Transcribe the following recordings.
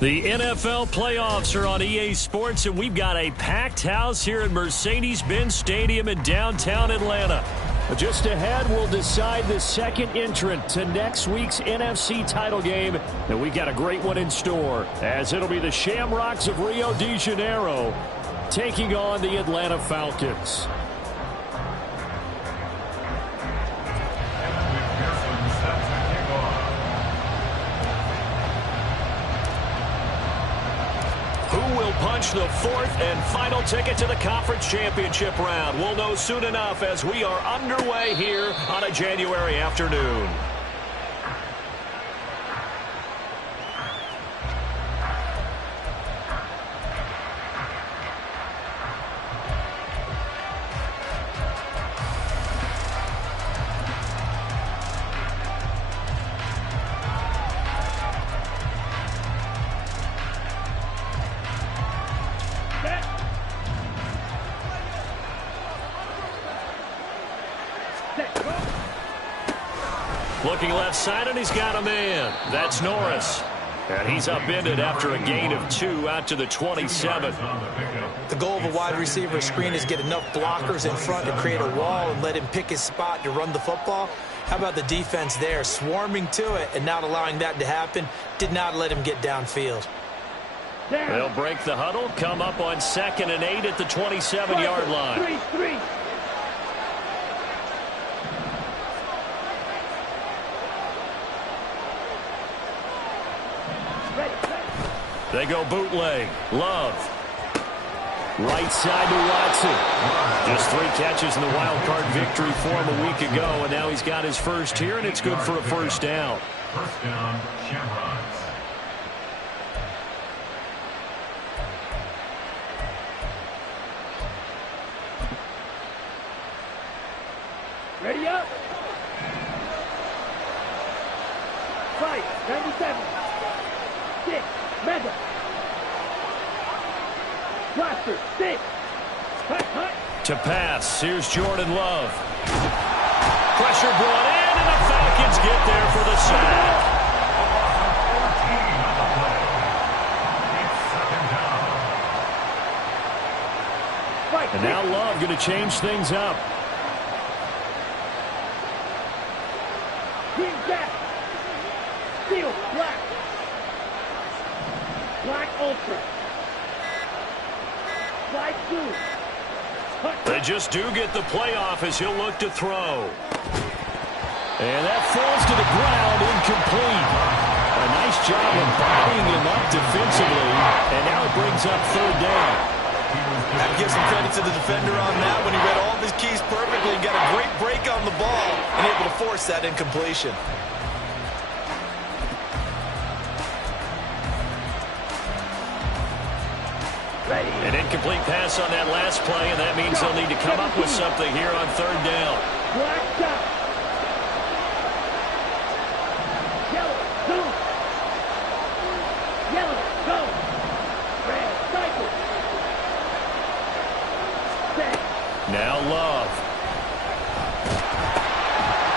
The NFL playoffs are on EA Sports, and we've got a packed house here at Mercedes-Benz Stadium in downtown Atlanta. Just ahead, we'll decide the second entrant to next week's NFC title game, and we've got a great one in store, as it'll be the Shamrocks of Rio de Janeiro taking on the Atlanta Falcons. Punch the fourth and final ticket to the conference championship round. We'll know soon enough as we are underway here on a January afternoon. Looking left side, and he's got a man. That's Norris. And he's upended after a gain of 2 out to the 27. The goal of a wide receiver screen is get enough blockers in front to create a wall and let him pick his spot to run the football. How about the defense there, swarming to it and not allowing that to happen? Did not let him get downfield. They'll break the huddle, come up on 2nd and 8 at the 27-yard line. 3-3. They go bootleg. Love. Right side to Watson. Just 3 catches in the wild card victory for him a week ago, and now he's got his first here, and it's good for a first down. First down, Shamrocks. Ready up. Fight. 97. 6. Madden. Blaster. 6. Hut. To pass. Here's Jordan Love. Pressure brought in, and the Falcons get there for the sack. And now Love going to change things up. Green Jack. Steel. Black. Black Ultra. Black Blue. They just do get the playoff as he'll look to throw. And that falls to the ground, incomplete. A nice job of bodying him up defensively, and now it brings up 3rd down. I give some credit to the defender on that when he read all of his keys perfectly and got a great break on the ball and able to force that incompletion. An incomplete pass on that last play, and that means they'll need to come up with something here on 3rd down. Black shot. Yellow, go. Yellow, go. Red, cycle. Set. Now Love.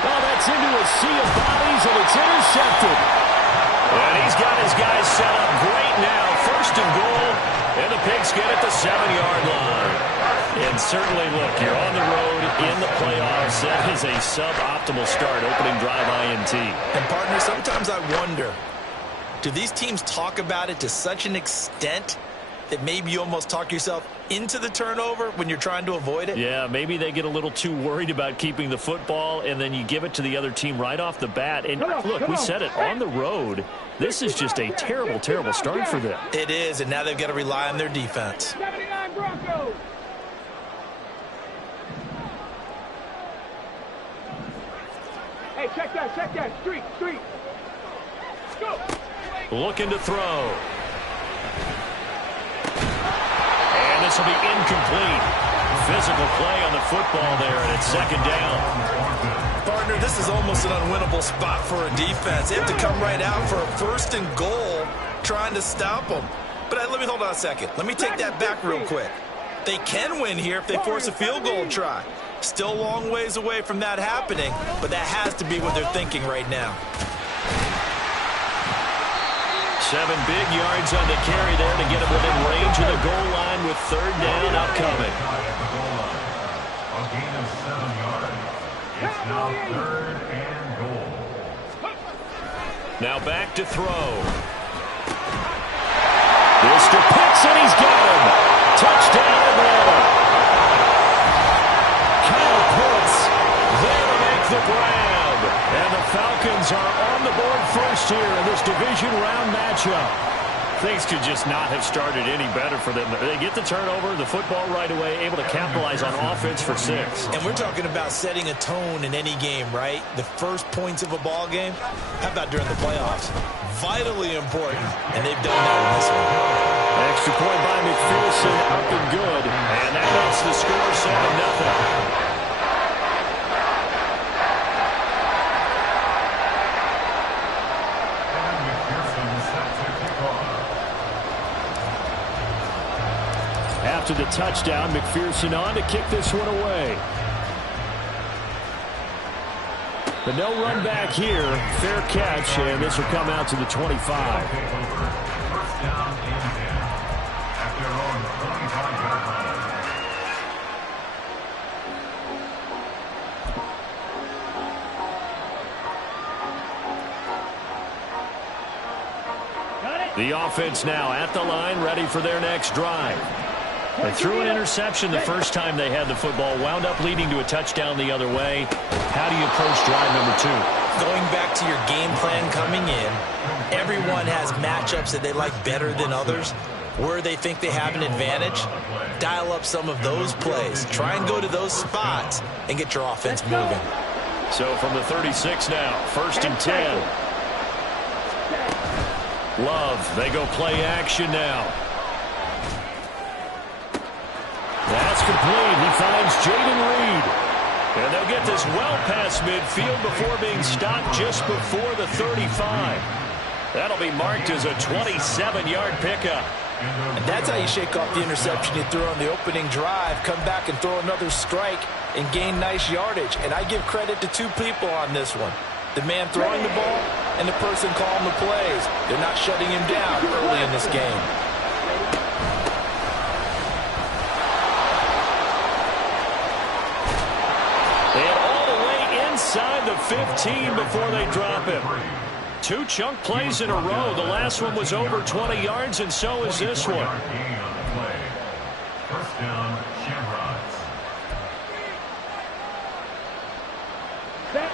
Oh, that's into a sea of bodies, and it's intercepted. And he's got his guys set up great now. 1st and goal. And the Pigs get it to 7-yard line. And certainly, look, you're on the road in the playoffs. That is a suboptimal start, opening drive INT. And, partner, sometimes I wonder, do these teams talk about it to such an extent that maybe you almost talk yourself into the turnover when you're trying to avoid it? Yeah, maybe they get a little too worried about keeping the football, and then you give it to the other team right off the bat. And, look, we said it, on the road, this is just a terrible, terrible start for them. It is, and now they've got to rely on their defense. 79 Broncos. Hey, check that. Street. Go. Looking to throw. And this will be incomplete. Physical play on the football there, and it's 2nd down. Partner, this is almost an unwinnable spot for a defense. They have to come right out for a 1st and goal trying to stop them. But let me hold on a second. Let me take that back real quick. They can win here if they force a field goal try. Still a long ways away from that happening, but that has to be what they're thinking right now. 7 big yards on the carry there to get him within range of the goal line with 3rd down upcoming. A gain of 7 yards. It's now 3rd and goal. Now back to throw. This to Pitts, and he's got him. Touchdown, Atlanta. Kyle Pitts there to make the grab. And the Falcons are on the board first here in this division round matchup. Things could just not have started any better for them. They get the turnover, the football right away, able to capitalize on offense for 6. And we're talking about setting a tone in any game, right? The first points of a ball game. How about during the playoffs? Vitally important, and they've done that in this one. Extra point by McPherson, up and good. And that makes the score 7-0. After the touchdown, McPherson on to kick this one away. But no run back here. Fair catch, and this will come out to the 25. First down and 10. At their own 25-yard line. The offense now at the line, ready for their next drive. They threw an interception the first time they had the football, wound up leading to a touchdown the other way. How do you approach drive number 2? Going back to your game plan coming in, everyone has matchups that they like better than others. Where they think they have an advantage, dial up some of those plays. Try and go to those spots and get your offense moving. So from the 36 now, 1st and 10. Love, they go play action now. That's complete. He finds Jaden Reed. And they'll get this well past midfield before being stopped just before the 35. That'll be marked as a 27-yard pickup. And that's how you shake off the interception you threw on the opening drive, come back and throw another strike and gain nice yardage. And I give credit to 2 people on this one. The man throwing the ball and the person calling the plays. They're not shutting him down early in this game. And all the way inside the 15 before they drop him. 2 chunk plays in a row. The last one was over 20 yards, and so is this one. First down, Shamrocks.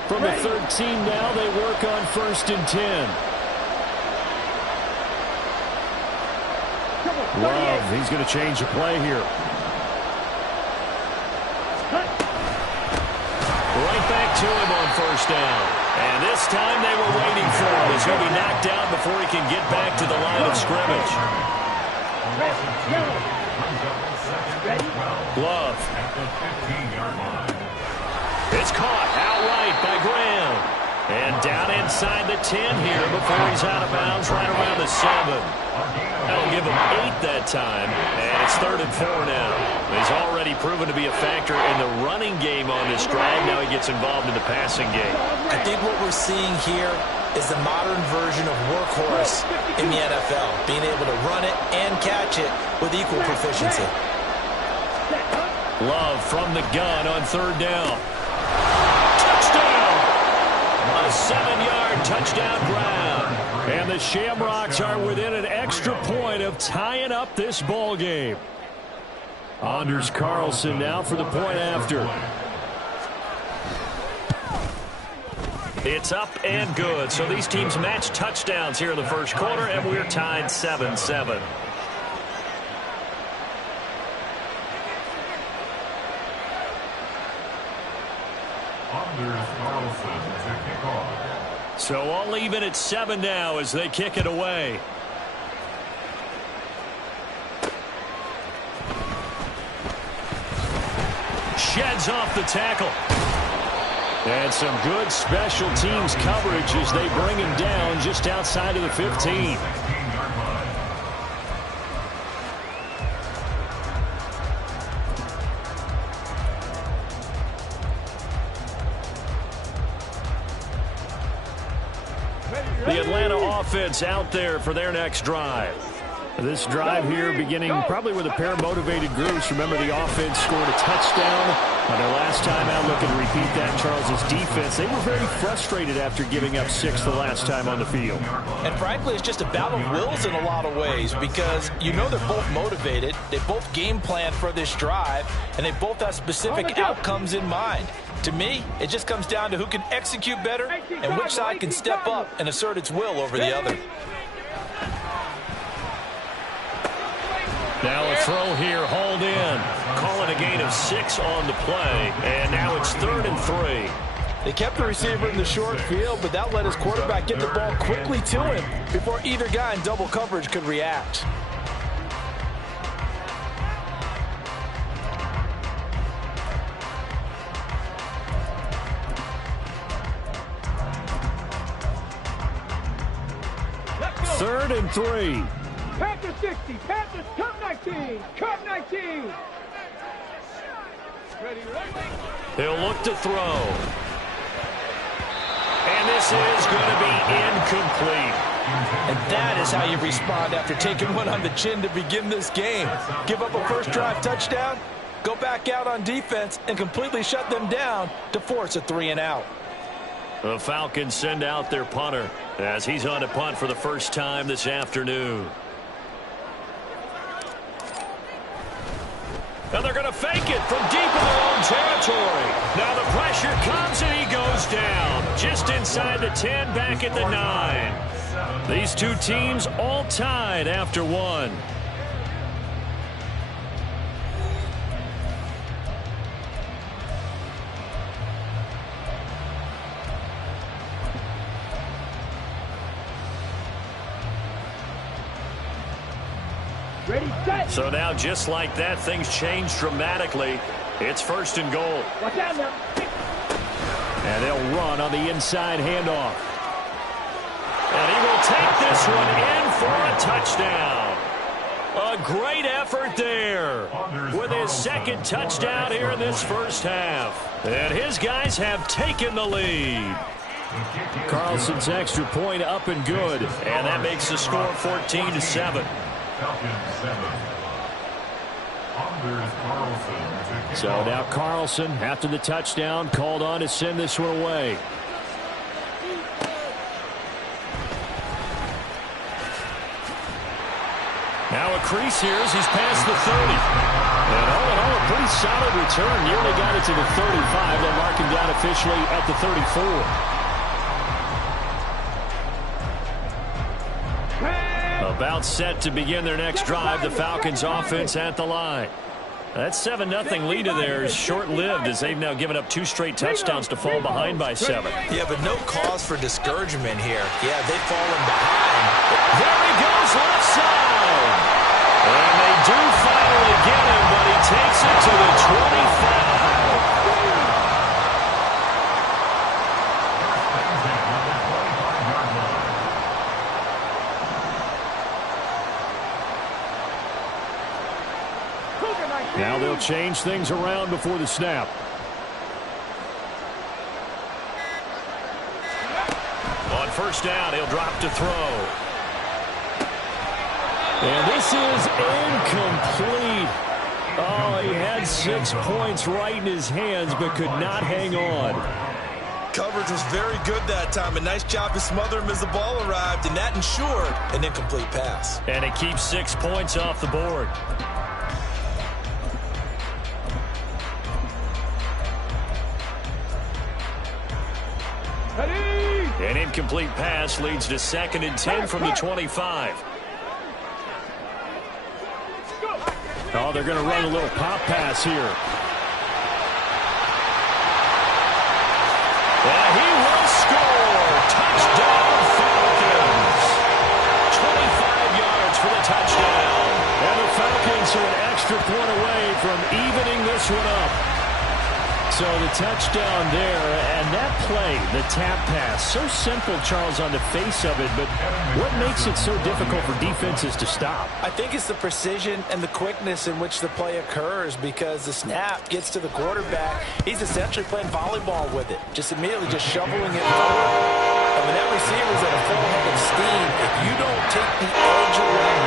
From the 13 now, they work on 1st and 10. Love, he's going to change the play here. Right back to him on 1st down. And this time they were waiting for him as he'll be knocked down before he can get back to the line of scrimmage. Love. It's caught outright by Graham. And down inside the 10 here before he's out of bounds right around the 7. That'll give him 8 that time. And it's 3rd and 4 now. He's already proven to be a factor in the running game on this drive. Now he gets involved in the passing game. I think what we're seeing here is the modern version of workhorse in the NFL. Being able to run it and catch it with equal proficiency. Love from the gun on 3rd down. Touchdown! A 7-yard touchdown grab. And the Shamrocks are within an extra point of tying up this ball game. Anders Carlson now for the point after. It's up and good. So these teams match touchdowns here in the first quarter, and we're tied 7-7. Anders Carlson to kick off. So all even at 7 now as they kick it away. Sheds off the tackle. And some good special teams coverage as they bring him down just outside of the 15. 16-yard line. The Atlanta offense out there for their next drive. This drive here beginning probably with a pair of motivated groups. Remember, the offense scored a touchdown on their last time out. Looking to repeat that. Charles' defense, they were very frustrated after giving up 6 the last time on the field. And frankly, it's just a battle of wills in a lot of ways, because you know they're both motivated. They both game plan for this drive, and they both have specific outcomes in mind. To me, it just comes down to who can execute better and which side can step up and assert its will over the other. Now a throw here, hauled in. Calling a gain of 6 on the play, and now it's 3rd and 3. They kept the receiver in the short field, but that let his quarterback get the ball quickly to him before either guy in double coverage could react. Third and 3. Panthers 60, Panthers, come 19, come 19. Ready, ready. He'll look to throw. And this is going to be incomplete. And that is how you respond after taking one on the chin to begin this game. Give up a first drive touchdown, go back out on defense, and completely shut them down to force a 3-and-out. The Falcons send out their punter as he's on to punt for the first time this afternoon. And they're going to fake it from deep in their own territory. Now the pressure comes and he goes down. Just inside the 10, back at the 9. These two teams all tied after 1. Ready, set. So now, just like that, things change dramatically. It's 1st and goal. Watch out now. And they'll run on the inside handoff. And he will take this one in for a touchdown. A great effort there with his 2nd touchdown here in this first half. And his guys have taken the lead. Carlson's extra point up and good. And that makes the score 14-7. So now Carlson, after the touchdown, called on to send this one away. Now a crease here as he's past the 30. And all in all, a pretty solid return. Nearly got it to the 35. They'll mark him down officially at the 34. About set to begin their next drive. The Falcons offense at the line. That 7-0 lead of theirs short-lived as they've now given up 2 straight touchdowns to fall behind by 7. Yeah, but no cause for discouragement here. Yeah, they've fallen behind. There he goes, left side. And they do finally get him, but he takes it to the 25. Now they'll change things around before the snap. On 1st down, he'll drop to throw. And this is incomplete. Oh, he had 6 points right in his hands, but could not hang on. Coverage was very good that time. A nice job to smother him as the ball arrived, and that ensured an incomplete pass. And it keeps 6 points off the board. An incomplete pass leads to 2nd and 10 from the 25. Oh, they're going to run a little pop pass here. And he will score. Touchdown, Falcons. 25 yards for the touchdown. And the Falcons are an extra point away from evening this one up. So the touchdown there, and that play, the tap pass, so simple, Charles, on the face of it, but what makes it so difficult for defenses to stop? I think it's the precision and the quickness in which the play occurs, because the snap gets to the quarterback. He's essentially playing volleyball with it, just immediately just shoveling it forward. when that receiver's at a full head of steam, if you don't take the edge away,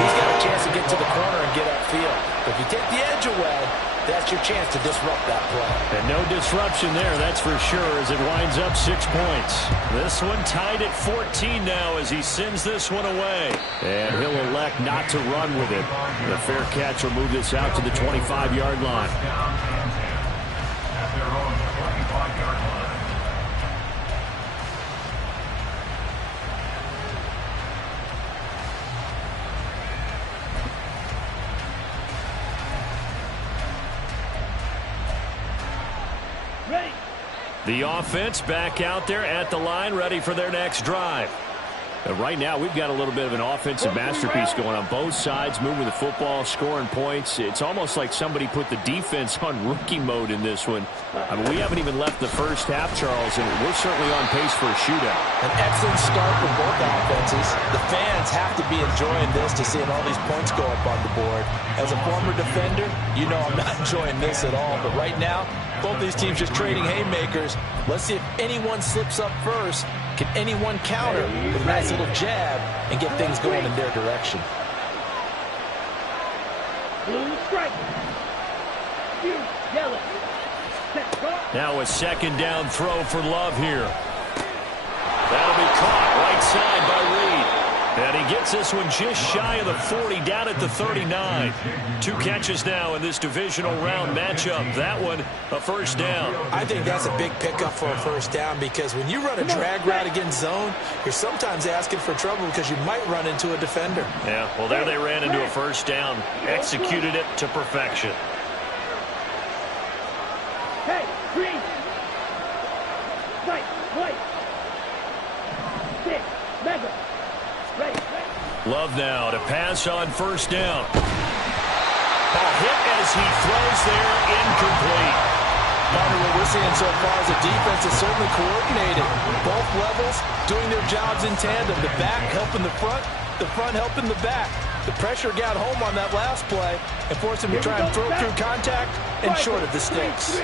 he's got a chance to get to the corner and get upfield. But if you take the edge away, that's your chance to disrupt that play. And no disruption there, that's for sure, as it winds up 6 points. This one tied at 14 now as he sends this one away. And he'll elect not to run with it. The fair catch will move this out to the 25-yard line. At their own 25-yard line. The offense back out there at the line, ready for their next drive. Right now, we've got a little bit of an offensive masterpiece going on both sides, moving the football, scoring points. It's almost like somebody put the defense on rookie mode in this one. I mean, we haven't even left the first half, Charles, and we're certainly on pace for a shootout. An excellent start for both offenses. The fans have to be enjoying this to seeing all these points go up on the board. As a former defender, you know I'm not enjoying this at all. But right now, both these teams just trading haymakers. Let's see if anyone slips up first. Can anyone counter with a nice little jab and get things going in their direction? Blue strike. You yellow. Now a second down throw for Love here. That'll be caught right side by Reed. And he gets this one just shy of the 40, down at the 39. 2 catches now in this divisional round matchup. That one, a first down. I think that's a big pickup for a first down because when you run a drag route against zone, you're sometimes asking for trouble because you might run into a defender. Yeah, well, there they ran into a first down. Executed it to perfection. Hey, green. White. 6, mega. Love now to pass on first down. Ball hit as he throws there, incomplete. Part of what we're seeing so far is the defense is certainly coordinated. Both levels doing their jobs in tandem. The back helping the front helping the back. The pressure got home on that last play and forced him to try and throw through contact and short of the sticks.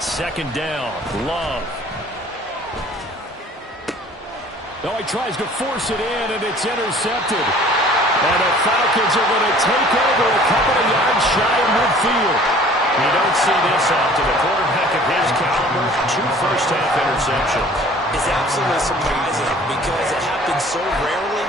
Second down, Love. No, he tries to force it in, and it's intercepted. And the Falcons are going to take over a couple of yards shy of midfield. You don't see this often. A quarterback of his caliber, 2 first-half interceptions. It's absolutely surprising because it happens so rarely.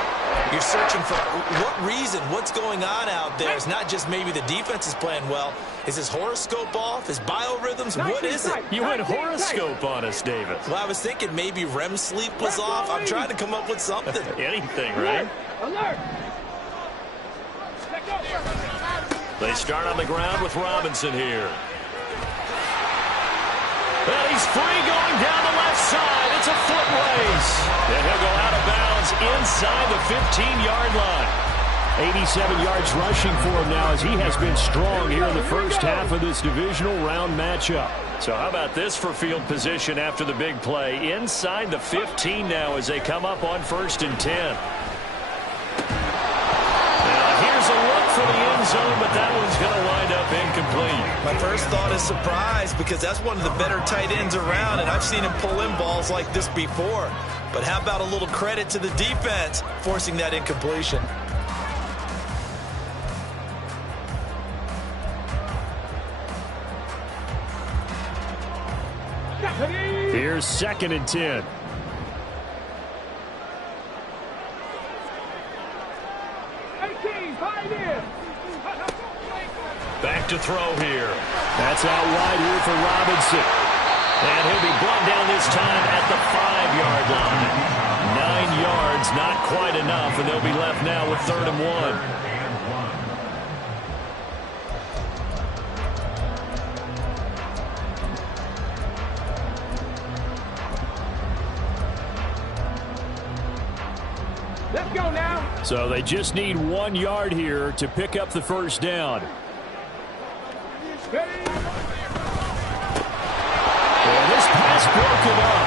You're searching for what reason, what's going on out there. It's not just maybe the defense is playing well. Is his horoscope off? His biorhythms? What is it? You went horoscope on us, David. Well, I was thinking maybe REM sleep was off. I'm trying to come up with something. Anything, right? Alert. They start on the ground with Robinson here. And he's free going down the left side. It's a foot race. And he'll go out of bounds inside the 15-yard line. 87 yards rushing for him now as he has been strong here in the first half of this divisional round matchup. So how about this for field position after the big play? Inside the 15 now as they come up on 1st and 10. Here's a look for the end zone, but that one's going to wind up incomplete. My first thought is surprise because that's one of the better tight ends around, and I've seen him pull in balls like this before. But how about a little credit to the defense forcing that incompletion? Here's 2nd and 10. Back to throw here. That's out wide here for Robinson. And he'll be brought down this time at the 5-yard line. 9 yards, not quite enough, and they'll be left now with 3rd and 1. Let's go now. So they just need 1 yard here to pick up the first down. Ready? And this pass broken up.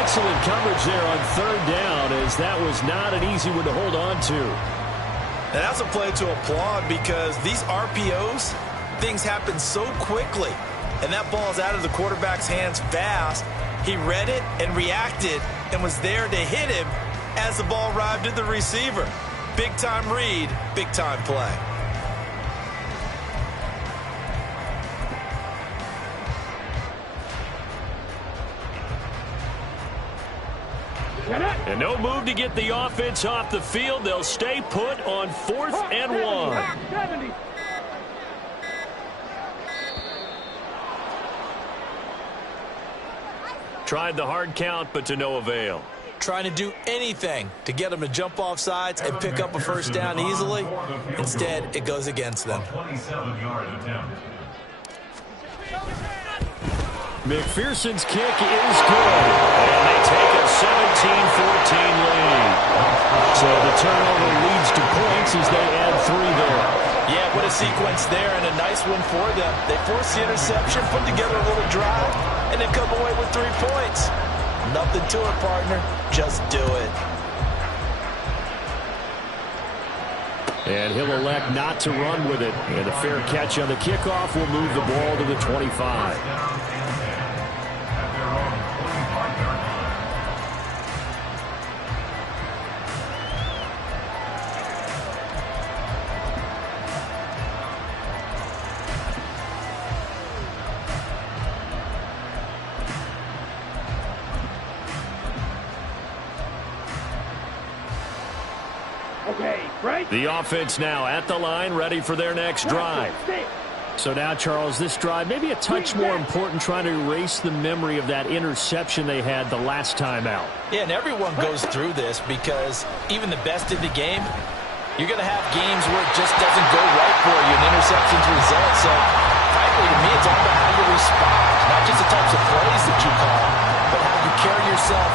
Excellent coverage there on 3rd down, as that was not an easy one to hold on to. And that's a play to applaud because these RPOs, things happen so quickly. And that ball's out of the quarterback's hands fast. He read it and reacted and was there to hit him as the ball arrived at the receiver. Big-time read, big-time play. And no move to get the offense off the field. They'll stay put on 4th and 1. Tried the hard count, but to no avail. Trying to do anything to get them to jump off sides and pick up a first down easily. Instead, it goes against them. 27-yard attempt. McPherson's kick is good, and they take a 17-14 lead. So the turnover leads to points as they add 3 there. Yeah, what a sequence there, and a nice one for them. They force the interception, put together a little drive, and then come away with 3 points. Nothing to it, partner. Just do it. And he'll elect not to run with it. And a fair catch on the kickoff will move the ball to the 25. The offense now at the line, ready for their next drive. So now, Charles, this drive maybe a touch more important, trying to erase the memory of that interception they had the last time out. Yeah, and everyone goes through this because even the best in the game, you're going to have games where it just doesn't go right for you, and interceptions result. So, frankly, to me, it's all about how you respond, not just the types of plays that you call, but how you carry yourself,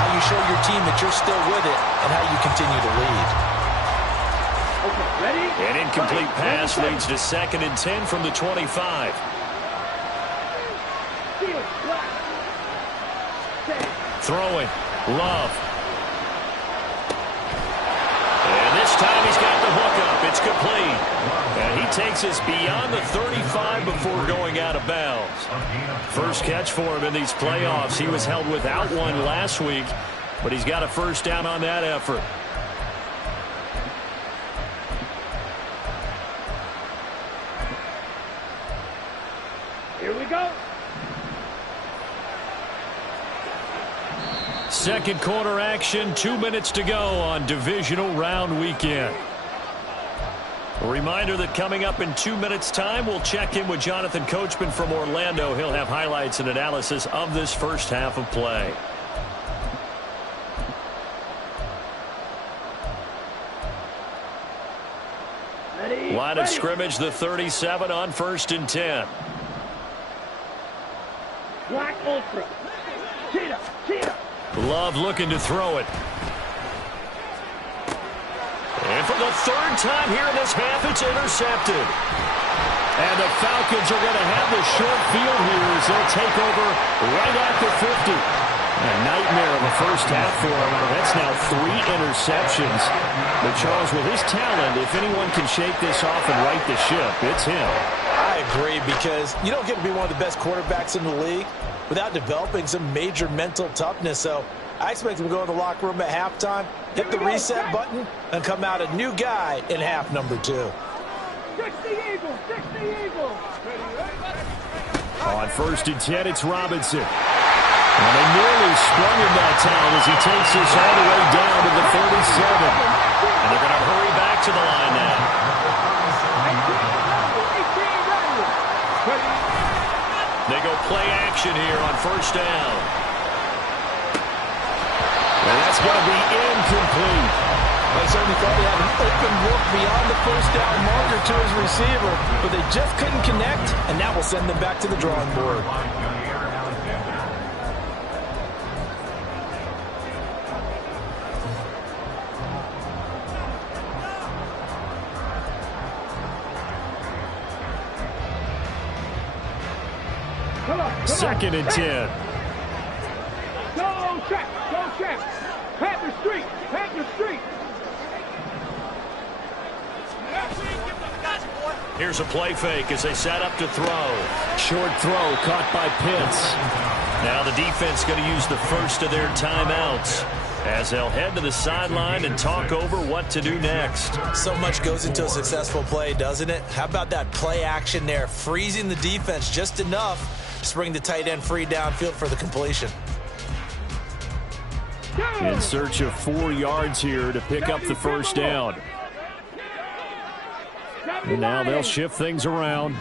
how you show your team that you're still with it, and how you continue to lead. An incomplete pass leads to 2nd and 10 from the 25. Throwing. Love. And this time he's got the hook up. It's complete. And he takes us beyond the 35 before going out of bounds. First catch for him in these playoffs. He was held without one last week, but he's got a first down on that effort. Here we go. Second quarter action, 2 minutes to go on divisional round weekend. A reminder that coming up in 2 minutes' time, we'll check in with Jonathan Coachman from Orlando. He'll have highlights and analysis of this first half of play. Line of scrimmage, the 37 on 1st and 10. Black Ultra. Cheetah. Cheetah. Love looking to throw it. And for the 3rd time here in this half, it's intercepted. And the Falcons are going to have the short field here as they'll take over right at the 50. A nightmare of a first half for him. That's now 3 interceptions. But Charles, with his talent, if anyone can shake this off and right the ship, it's him. I agree, because you don't get to be one of the best quarterbacks in the league without developing some major mental toughness. So I expect him to go in the locker room at halftime, hit the reset button, and come out a new guy in half number 2. 60 Eagles. 60 Eagles. On 1st and 10, it's Robinson. And they nearly sprung him that time as he takes this all the way down to the 37. And they're going to hurry back to the line now. They go play action here on 1st down. And that's going to be incomplete. I certainly thought he had an open look beyond the 1st down marker to his receiver, but they just couldn't connect, and that will send them back to the drawing board. Second and 10. Go check. Go check. Panther Street. Panther Street. Here's a play fake as they set up to throw. Short throw caught by Pitts. Now the defense going to use the first of their timeouts as they'll head to the sideline and talk over what to do next. So much goes into a successful play, doesn't it? How about that play action there, freezing the defense just enough to bring the tight end free downfield for the completion. In search of 4 yards here to pick up the first down. And now they'll shift things around.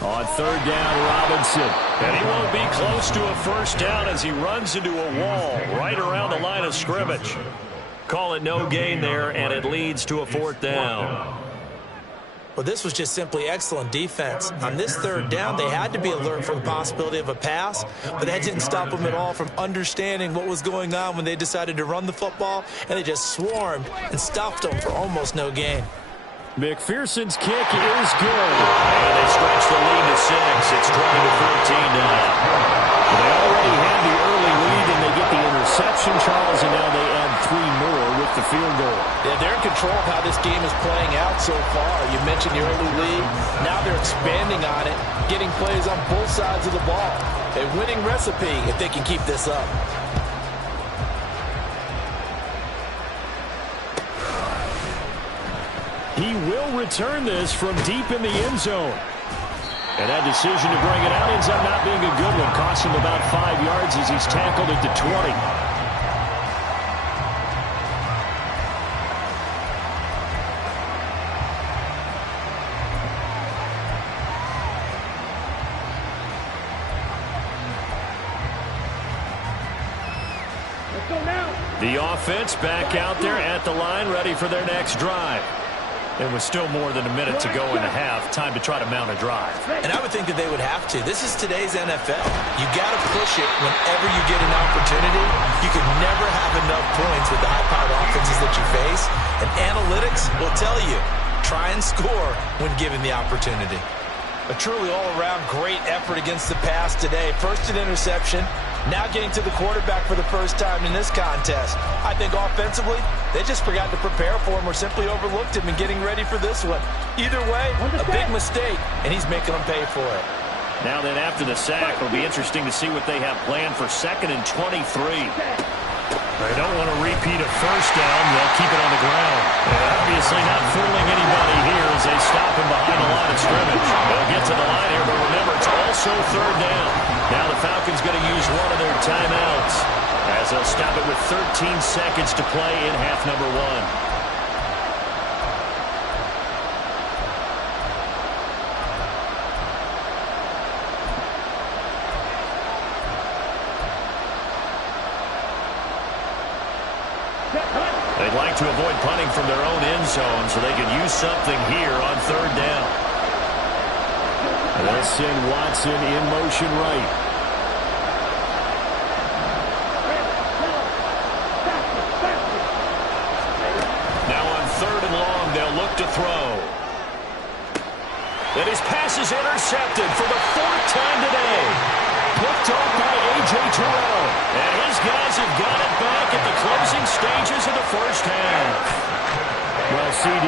On third down, Robinson. And he won't be close to a first down as he runs into a wall right around the line of scrimmage. Call it no gain there, and it leads to a fourth down. Well, this was just simply excellent defense. On this third down, they had to be alert for the possibility of a pass, but that didn't stop them at all from understanding what was going on when they decided to run the football, and they just swarmed and stopped them for almost no gain. McPherson's kick is good. And they stretch the lead to 6. It's 20-14 now. They already had the early lead, and they get the interception, Charles, and now they add 3 more with the field goal. Yeah, they're in control of how this game is playing out so far. You mentioned the early lead. Now they're expanding on it, getting plays on both sides of the ball. A winning recipe if they can keep this up. He will return this from deep in the end zone. And that decision to bring it out ends up not being a good one. Costs him about 5 yards as he's tackled at the 20. The offense back out there at the line, ready for their next drive. There was still more than a minute to go in the half. Time to try to mount a drive. And I would think that they would have to. This is today's NFL. You got to push it whenever you get an opportunity. You can never have enough points with the high-powered offenses that you face. And analytics will tell you, try and score when given the opportunity. A truly all-around great effort against the pass today. First an interception. Now getting to the quarterback for the first time in this contest. I think offensively, they just forgot to prepare for him or simply overlooked him in getting ready for this one. Either way, a big mistake, and he's making them pay for it. Now then, after the sack, it'll be interesting to see what they have planned for 2nd and 23. They don't want to repeat a first down. They'll keep it on the ground. And obviously not fooling anybody here as they stop him behind the line of scrimmage. They'll get to the line here, but remember, it's also third down. Now the Falcons going to use one of their timeouts as they'll stop it with 13 seconds to play in half number 1. They'd like to avoid punting from their own end zone so they could use something here on third down. They'll send Watson in motion right. Now on 3rd and long, they'll look to throw. And his pass is intercepted for the 4th time today. Picked off by A.J. Terrell. And his guys have got it back at the closing stages of the first half. Well, CD,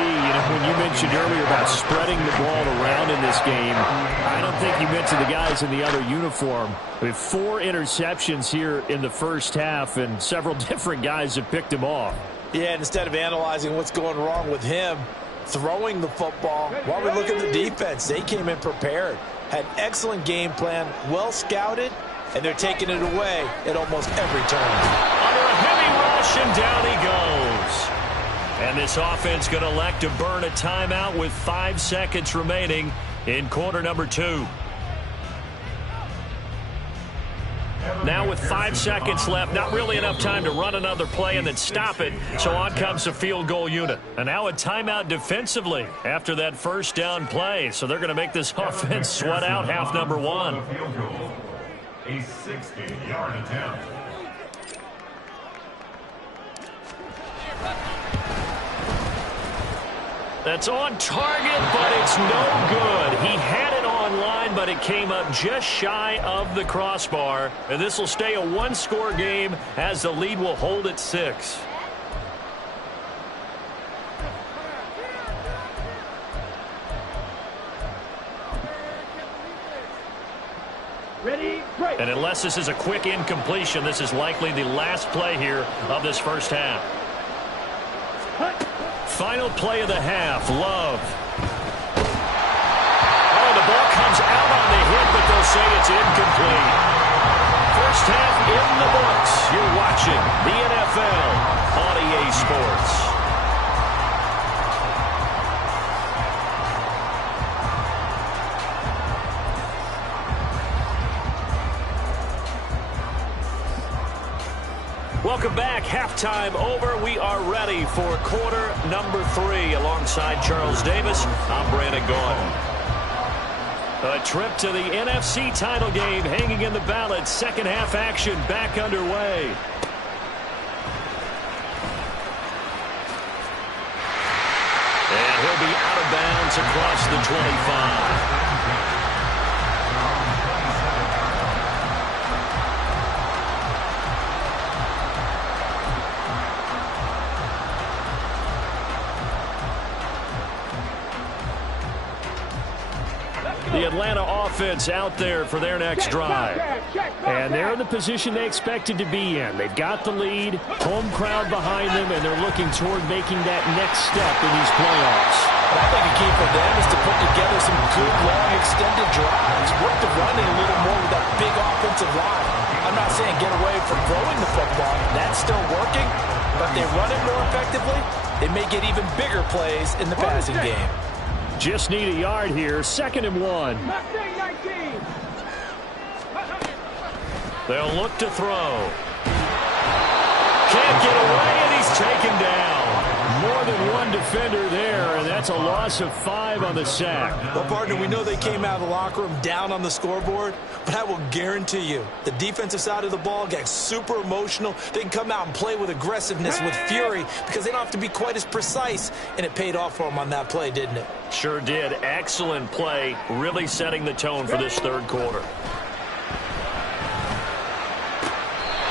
when you mentioned earlier about spreading the ball around in this game, I don't think you mentioned the guys in the other uniform. We have 4 interceptions here in the first half, and several different guys have picked him off. Yeah, instead of analyzing what's going wrong with him, throwing the football, while we look at the defense, they came in prepared. Had excellent game plan, well scouted, and they're taking it away at almost every turn. Under a heavy rush, and down he goes. And this offense going to elect to burn a timeout with 5 seconds remaining in quarter number 2. Now with 5 seconds left, not really enough time to run another play and then stop it. So on comes the field goal unit. And now a timeout defensively after that first down play. So they're going to make this offense sweat out half number 1. A 60-yard attempt. That's on target, but it's no good. He had it on line, but it came up just shy of the crossbar. And this will stay a 1-score game as the lead will hold at 6. Ready? And unless this is a quick incompletion, this is likely the last play here of this first half. Final play of the half, Love. Oh, the ball comes out on the hit, but they'll say it's incomplete. First half in the books. You're watching the NFL on EA Sports. Welcome back. Halftime over. We are ready for quarter number 3. Alongside Charles Davis, I'm Brandon Gaudin. A trip to the NFC title game hanging in the balance. Second half action back underway. And he'll be out of bounds across the 25. The Atlanta offense out there for their next drive. And they're in the position they expected to be in. They've got the lead, home crowd behind them, and they're looking toward making that next step in these playoffs. I think the key for them is to put together some good, long, extended drives. Work the running a little more with that big offensive line. I'm not saying get away from throwing the football. That's still working. But if they run it more effectively, they may get even bigger plays in the passing game. Just need a yard here. 2nd and 1. They'll look to throw. Can't get away, and he's taken down. More than one defender there, and that's a loss of 5 on the sack. Well, partner, we know they came out of the locker room down on the scoreboard, but I will guarantee you the defensive side of the ball got super emotional. They can come out and play with aggressiveness, with fury, because they don't have to be quite as precise, and it paid off for them on that play, didn't it? Sure did. Excellent play, really setting the tone for this third quarter.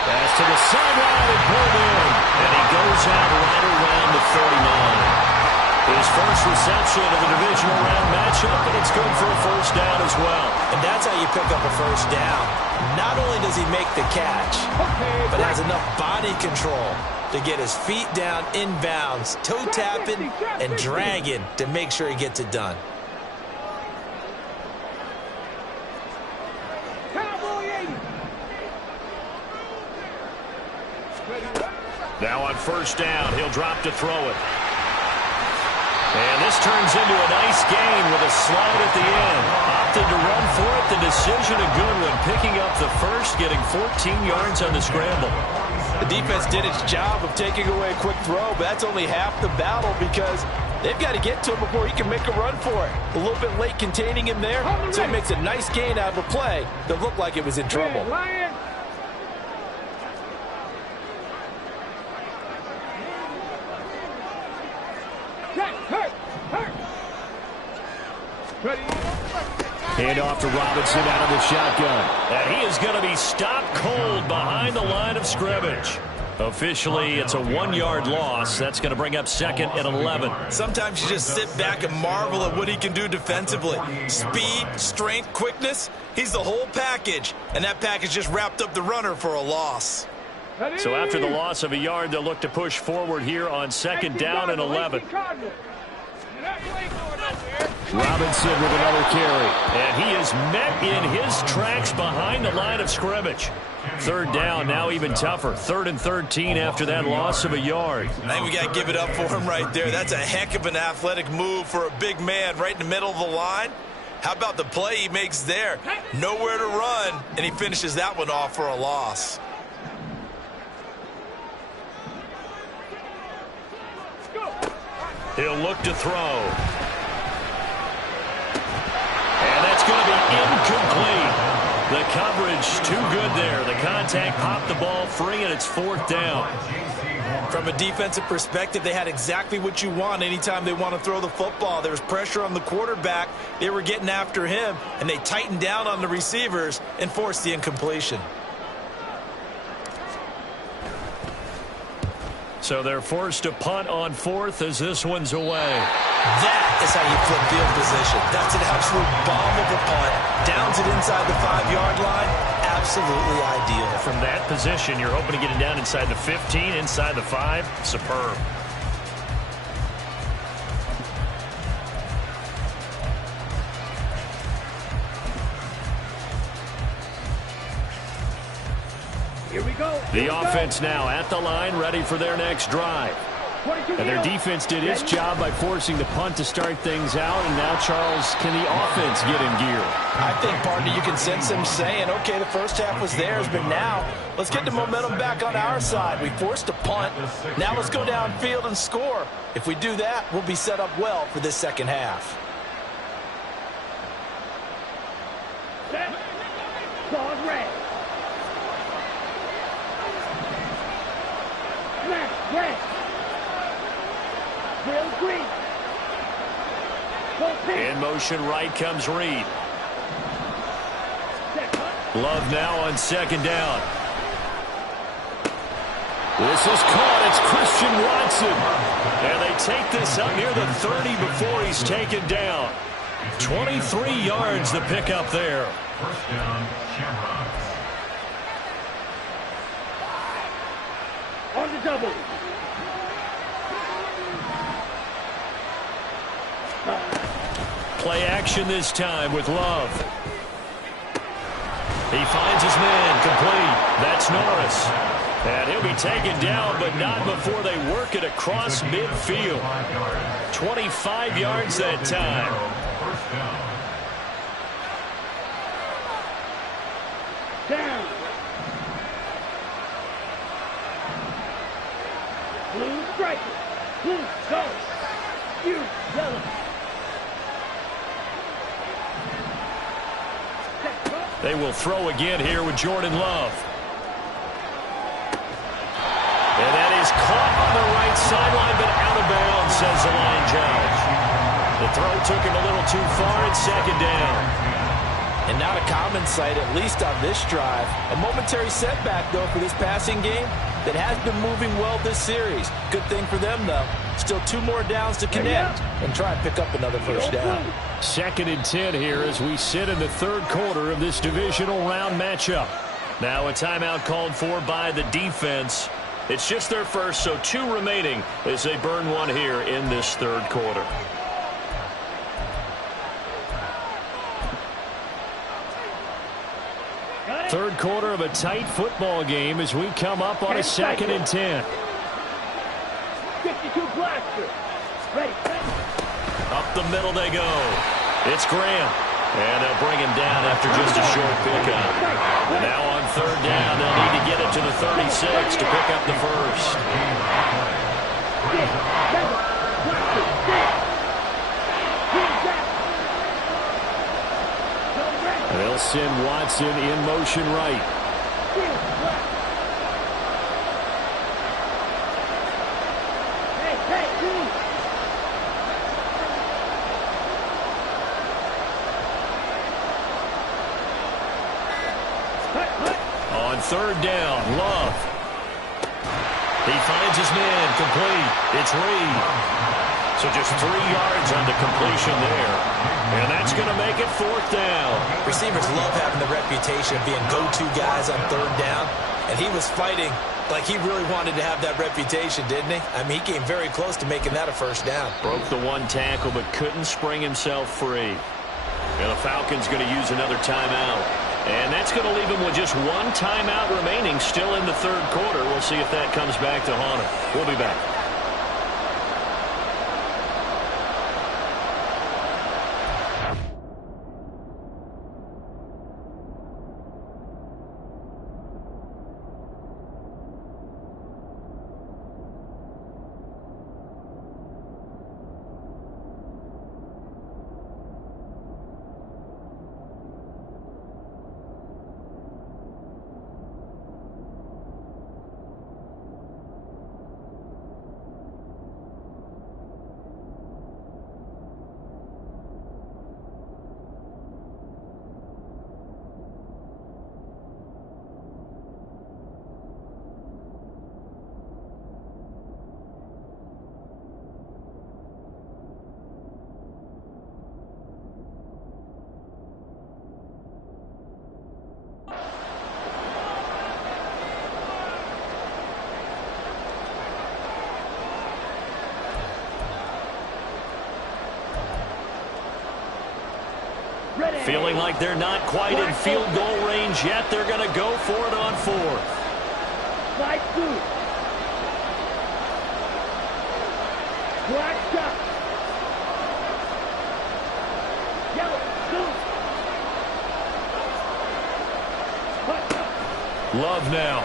Pass to the sideline and pulled in. And he goes out right around the 49. His first reception of the divisional round matchup, and it's good for a first down as well. And that's how you pick up a first down. Not only does he make the catch, but has enough body control to get his feet down inbounds, toe tapping and dragging to make sure he gets it done. Now on first down, he'll drop to throw it. And this turns into a nice gain with a slide at the end. Opted to run for it. The decision a good one. Picking up the first, getting 14 yards on the scramble. The defense did its job of taking away a quick throw, but that's only half the battle because they've got to get to him before he can make a run for it. A little bit late containing him there, so he makes a nice gain out of a play that looked like it was in trouble. Hand off to Robinson out of the shotgun. And he is going to be stopped cold behind the line of scrimmage. Officially, it's a 1-yard loss. That's going to bring up 2nd and 11. Sometimes you just sit back and marvel at what he can do defensively. Speed, strength, quickness. He's the whole package. And that package just wrapped up the runner for a loss. So after the loss of a yard, they'll look to push forward here on 2nd down and 11. Robinson with another carry. And he is met in his tracks behind the line of scrimmage. 3rd down, now even tougher. 3rd and 13 after that loss of a yard. I think we got to give it up for him right there. That's a heck of an athletic move for a big man right in the middle of the line. How about the play he makes there? Nowhere to run, and he finishes that one off for a loss. He'll look to throw. And that's going to be incomplete. The coverage too good there. The contact popped the ball free, and it's 4th down. From a defensive perspective, they had exactly what you want anytime they want to throw the football. There was pressure on the quarterback. They were getting after him, and they tightened down on the receivers and forced the incompletion. So they're forced to punt on 4th as this one's away. That is how you flip field position. That's an absolute bomb of a punt. Downs it inside the 5-yard line. absolutely ideal. From that position, you're hoping to get it down inside the 15, inside the 5. Superb. Here we go. The offense now at the line, ready for their next drive. And their defense did its job by forcing the punt to start things out. And now, Charles, can the offense get in gear? I think, partner, you can sense him saying, okay, the first half was theirs, but now let's get the momentum back on our side. We forced a punt. Now let's go downfield and score. If we do that, we'll be set up well for this second half. Set. Claws red. Smash red. Real green. In motion right comes Reed. Love now on second down. This is caught. It's Christian Watson. And they take this up near the 30 before he's taken down. 23 yards the pickup there. First down, Shamrocks. On the double. Play action this time with Love. He finds his man complete. That's Norris. And he'll be taken down, but not before they work it across midfield. 25 yards that time. First down. Down. Blue striker. Blue go. You yellow. They will throw again here with Jordan Love. And that is caught on the right sideline, but out of bounds, says the line judge. The throw took him a little too far. It's second down. And not a common sight, at least on this drive. A momentary setback, though, for this passing game that has been moving well this series. Good thing for them, though. Still 2 more downs to connect and try and pick up another first down. Second and 10 here as we sit in the third quarter of this divisional round matchup. Now a timeout called for by the defense. It's just their first, so 2 remaining as they burn one here in this third quarter. Third quarter of a tight football game as we come up on a second and 10. 52 blaster. Ready. Up the middle they go. It's Graham. And they'll bring him down after just a short pickup. And now on third down, they'll need to get it to the 36 to pick up the first. They'll send Watson in motion right. On third down, Love. He finds his man complete. It's Reed. So just 3 yards on the completion there. And that's going to make it fourth down. Receivers love having the reputation of being go-to guys on third down. And he was fighting like he really wanted to have that reputation, didn't he? I mean, he came very close to making that a first down. Broke the 1 tackle, but couldn't spring himself free. And the Falcons going to use another timeout. And that's going to leave him with just 1 timeout remaining still in the third quarter. We'll see if that comes back to haunt him. We'll be back. Feeling like they're not quite in field goal range yet. They're going to go for it on fourth. Black blue. Black top. Yellow, blue. Love now.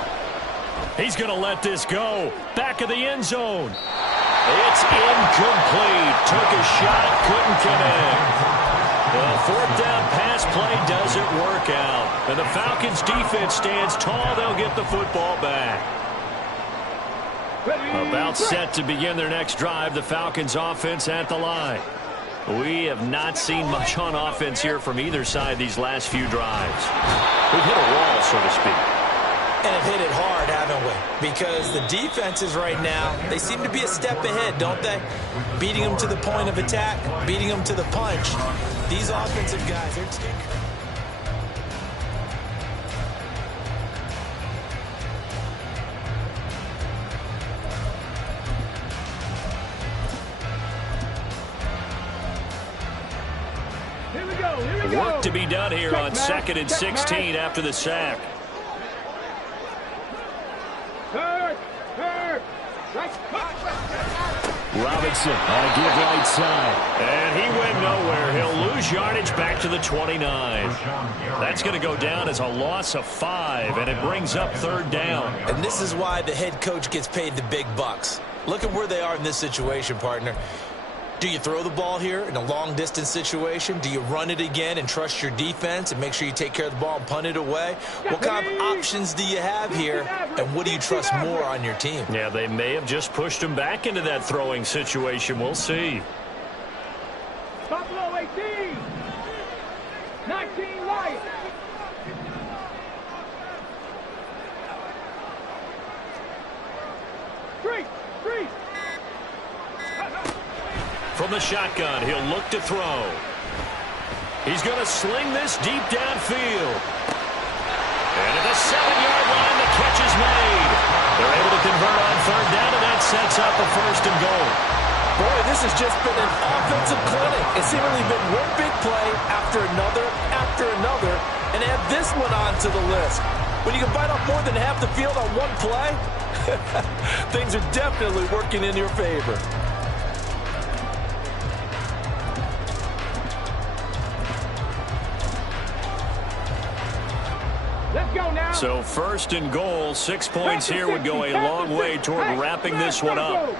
He's going to let this go. Back of the end zone. It's incomplete. Took a shot, couldn't connect. The fourth down pass play doesn't work out. And the Falcons defense stands tall. They'll get the football back. About set to begin their next drive. The Falcons offense at the line. We have not seen much on offense here from either side these last few drives. We've hit a wall, so to speak. And have hit it hard, haven't we? Because the defenses right now, they seem to be a step ahead, don't they? Beating them to the point of attack, beating them to the punch. These offensive guys, they're taking... Here we go, here we go. Work to be done here on 2nd and 16 after the sack. Robinson on a give right side. And he went nowhere. He'll lose yardage back to the 29. That's going to go down as a loss of 5, and it brings up 3rd down. And this is why the head coach gets paid the big bucks. Look at where they are in this situation, partner. Do you throw the ball here in a long-distance situation? Do you run it again and trust your defense and make sure you take care of the ball and punt it away? What kind of options do you have here, and what do you trust more on your team? Yeah, they may have just pushed him back into that throwing situation. We'll see. Buffalo 18. 19 Lions. Three. From the shotgun, he'll look to throw. He's going to sling this deep downfield. And at the 7-yard line, the catch is made. They're able to convert on 3rd down, and that sets up a 1st and goal. Boy, this has just been an offensive clinic. It's seemingly been one big play after another, and add this one onto the list. When you can bite off more than half the field on one play, things are definitely working in your favor. Let's go now. So 1st and goal, 6 points here would go a long way toward wrapping this one up.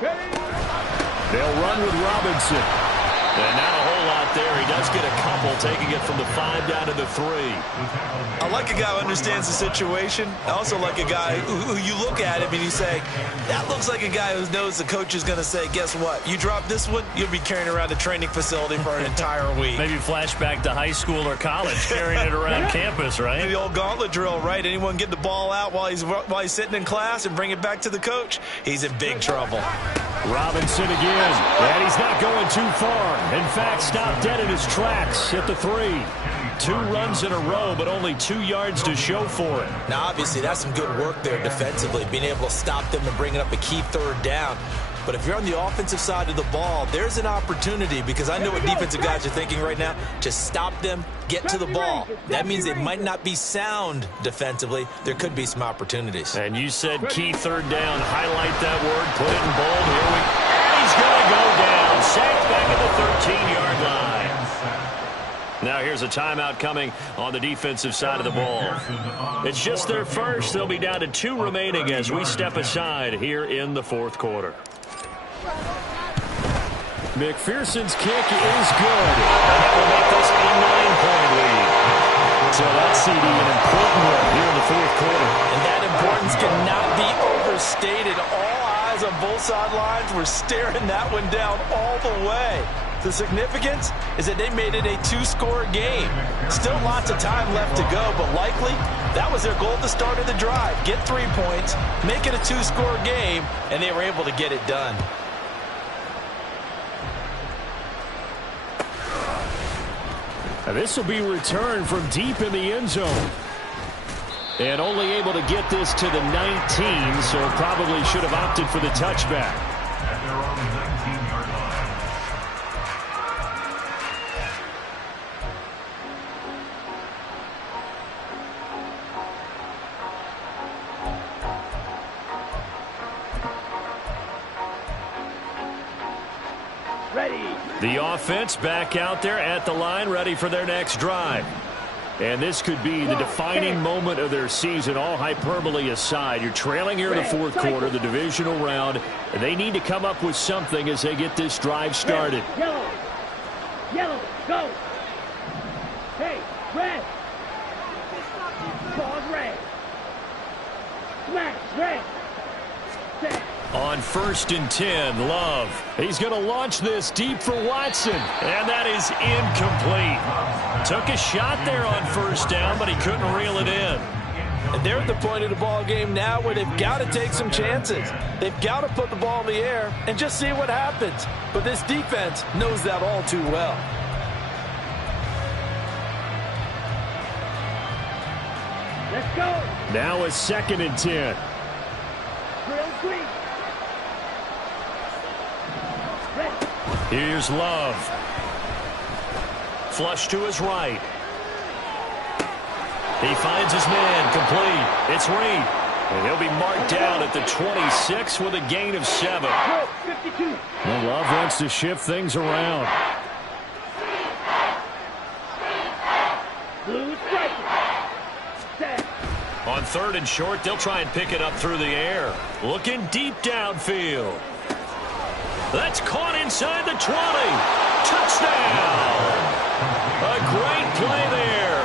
They'll run with Robinson. And not a whole lot there. He does get a couple, taking it from the 5 down to the 3. I like a guy who understands the situation. I also like a guy who you look at him and you say, that looks like a guy who knows the coach is going to say, guess what? You drop this one, you'll be carrying around the training facility for an entire week. Maybe flashback to high school or college, carrying it around campus, right? The old gauntlet drill, right? Anyone get the ball out while he's sitting in class and bring it back to the coach? He's in big trouble. Robinson again, and he's not going too far. In fact, stopped dead in his tracks at the 3. 2 runs in a row, but only 2 yards to show for it. Now, obviously, that's some good work there defensively, being able to stop them and bringing up a key 3rd down. But if you're on the offensive side of the ball, there's an opportunity, because I know what defensive guys are thinking right now. Just stop them, get to the ball. That means they might not be sound defensively. There could be some opportunities. And you said key 3rd down. Highlight that word, put it in bold. Here we go. And he's going to go down. Sacked back at the 13-yard line. Now here's a timeout coming on the defensive side of the ball. It's just their first. They'll be down to 2 remaining as we step aside here in the 4th quarter. McPherson's kick is good. That will make this a 9-point lead. So that's CD an important one here in the 4th quarter. And that importance cannot be overstated. All eyes on both sidelines were staring that one down all the way. The significance is that they made it a 2-score game. Still lots of time left to go, but likely that was their goal at the start of the drive. Get 3 points, make it a 2-score game, and they were able to get it done. And this will be returned from deep in the end zone. And only able to get this to the 19, so probably should have opted for the touchback. At their own 19-yard Ready. The offense back out there at the line, ready for their next drive. And this could be the defining moment of their season, all hyperbole aside. You're trailing here in the fourth quarter, the divisional round. And they need to come up with something as they get this drive started. Yellow. Yellow. Go. Hey, red. Ball red. Smash red. Set. On 1st and 10, Love. He's going to launch this deep for Watson. And that is incomplete. Took a shot there on 1st down, but he couldn't reel it in. And they're at the point of the ball game now where they've got to take some chances. They've got to put the ball in the air and just see what happens. But this defense knows that all too well. Let's go. Now a 2nd and 10. Drill green. Ready. Here's Love. Flush to his right. He finds his man, complete. It's Reed. And he'll be marked down at the 26 with a gain of 7. 52. Well, Love wants to shift things around. Blue striker. Set. On 3rd and short, they'll try and pick it up through the air. Looking deep downfield. That's caught inside the 20. Touchdown! A great play there.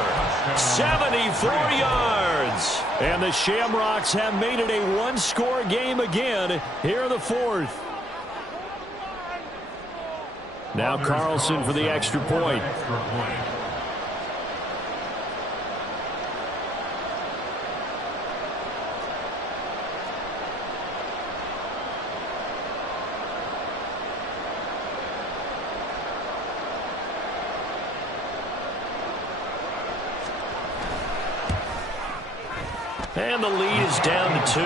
74 yards. And the Shamrocks have made it a one-score game again here in the 4th. Now Carlson for the extra point. And the lead is down to 2.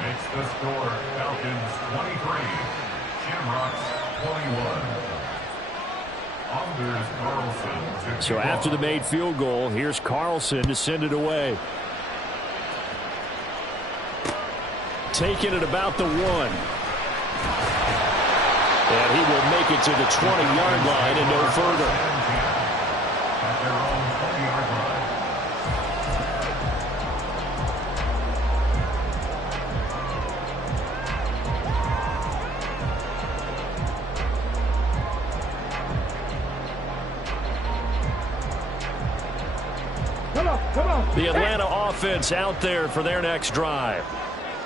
Makes the score Falcons 23, Shamrocks 21. Anders Carlson. So after the made field goal, here's Carlson to send it away. Taking it about the 1. And he will make it to the 20-yard line and no further. At their own 20-yard line. Come on. The Atlanta offense out there for their next drive.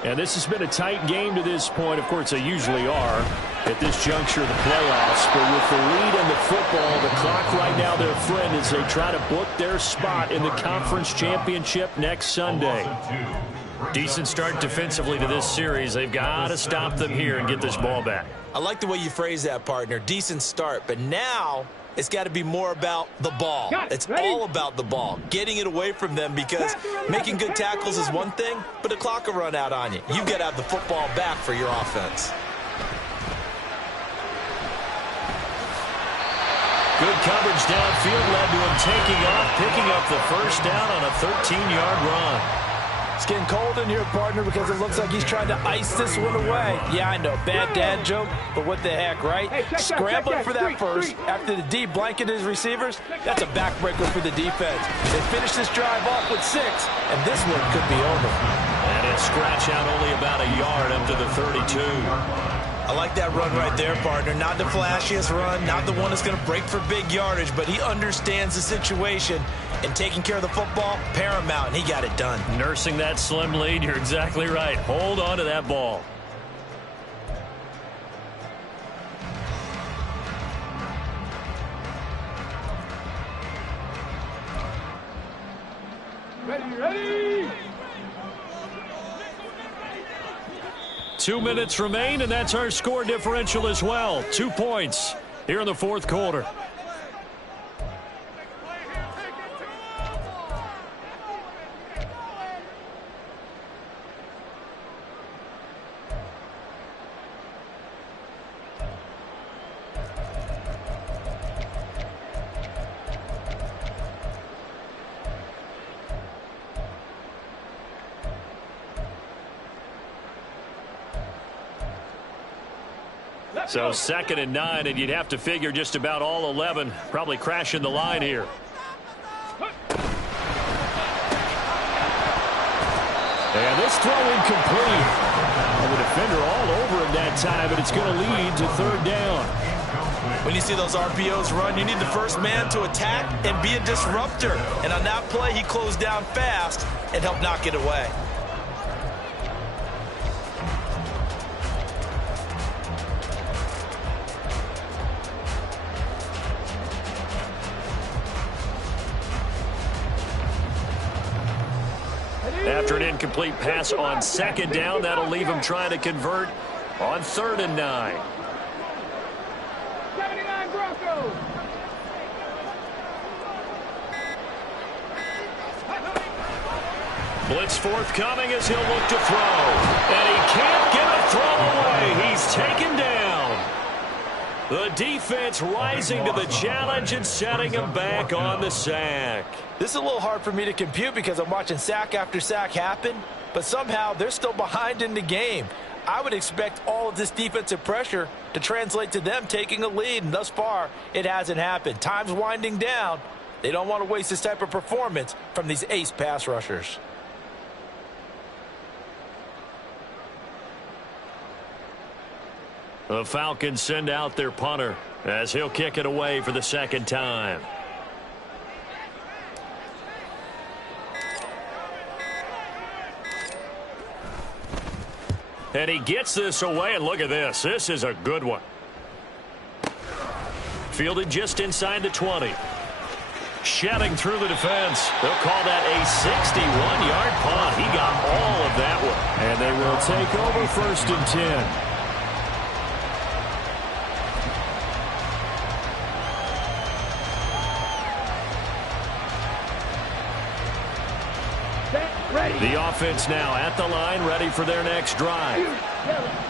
And this has been a tight game to this point. Of course, they usually are at this juncture of the playoffs. But with the lead in the football, the clock right now their friend as they try to book their spot in the conference championship next Sunday. Decent start defensively to this series. They've got to stop them here and get this ball back. I like the way you phrase that, partner. Decent start, but now it's got to be more about the ball. It's all about the ball, getting it away from them, because making good tackles is one thing, but the clock will run out on you. You've got to have the football back for your offense. Good coverage downfield led to him taking off, picking up the 1st down on a 13-yard run. It's getting cold in here, partner, because it looks like he's trying to ice this one away. Yeah, I know, bad dad joke, but what the heck, right? Scrambling for that first after the D blanketed his receivers. That's a backbreaker for the defense. They finish this drive off with 6, and this one could be over. And it scratch out only about a yard up to the 32. I like that run right there, partner. Not the flashiest run, not the one that's going to break for big yardage, but he understands the situation, and taking care of the football, paramount, and he got it done. Nursing that slim lead, you're exactly right. Hold on to that ball. Ready. 2 minutes remain, and that's our score differential as well. 2 points here in the 4th quarter. So 2nd and 9, and you'd have to figure just about all 11 probably crashing the line here. And this throw incomplete. And the defender all over him that time, but it's going to lead to 3rd down. When you see those RPOs run, you need the first man to attack and be a disruptor. And on that play, he closed down fast and helped knock it away. After an incomplete pass on 2nd down, that'll leave him trying to convert on 3rd and 9. 79 Broncos. Blitz forthcoming as he'll look to throw. And he can't get a throw away. He's taken down. The defense rising to the challenge and setting him back on the sack. This is a little hard for me to compute because I'm watching sack after sack happen, but somehow they're still behind in the game. I would expect all of this defensive pressure to translate to them taking a lead, and thus far, it hasn't happened. Time's winding down. They don't want to waste this type of performance from these ace pass rushers. The Falcons send out their punter as he'll kick it away for the 2nd time. And he gets this away, and look at this. This is a good one. Fielded just inside the 20. Shedding through the defense. They'll call that a 61-yard punt. He got all of that one. And they will take over 1st and 10. The offense now at the line, ready for their next drive.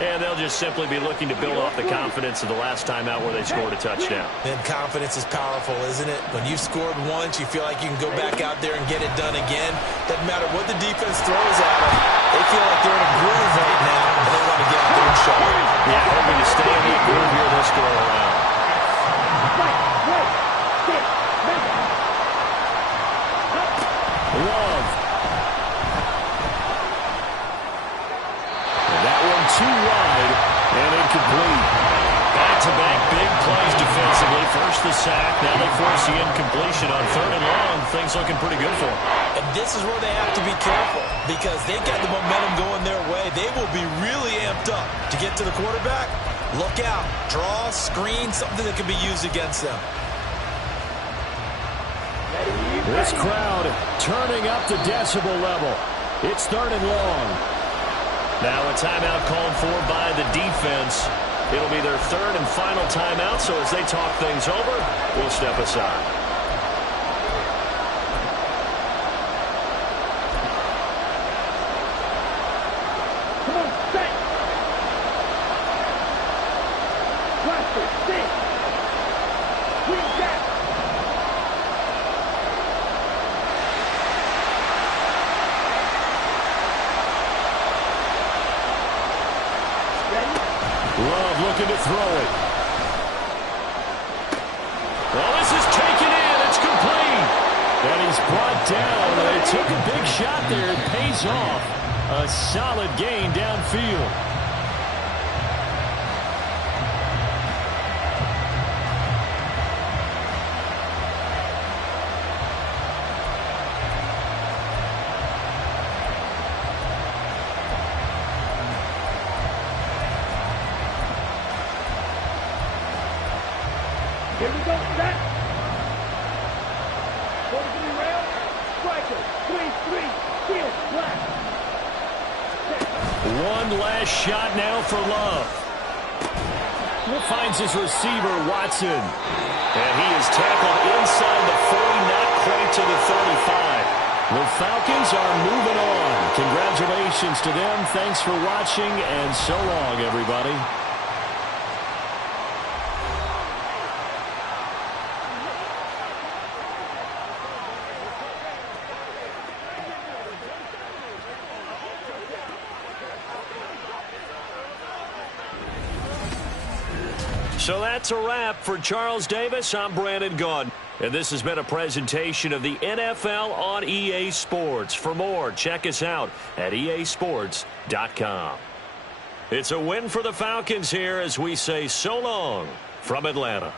And they'll just simply be looking to build off the confidence of the last time out where they scored a touchdown. And confidence is powerful, isn't it? When you've scored once, you feel like you can go back out there and get it done again. Doesn't matter what the defense throws at them. They feel like they're in a groove right now, and they want to get out there and show it. Yeah, hoping to stay in that groove here this go around. Love. Too wide and incomplete. Back-to-back big plays defensively. First the sack, now they force the incompletion on 3rd and long. Things looking pretty good for them. And this is where they have to be careful because they've got the momentum going their way. They will be really amped up to get to the quarterback. Look out. Draw, screen, something that can be used against them. This crowd turning up the decibel level. It's 3rd and long. Now a timeout called for by the defense. It'll be their 3rd and final timeout, so as they talk things over, we'll step aside. Come on, set. Cluster, sit. Swing back. Love looking to throw it. Well, this is taken in. It's complete. And he's brought down. They took a big shot there. It pays off. A solid gain downfield. Here we go, set. Quarter to the rail. Striker, 3-3, field, black. One last shot now for Love. He finds his receiver, Watson. And he is tackled inside the 40, not quite to the 35. The Falcons are moving on. Congratulations to them. Thanks for watching, and so long, everybody. So that's a wrap for Charles Davis. I'm Brandon Gaudin. And this has been a presentation of the NFL on EA Sports. For more, check us out at easports.com. It's a win for the Falcons here as we say so long from Atlanta.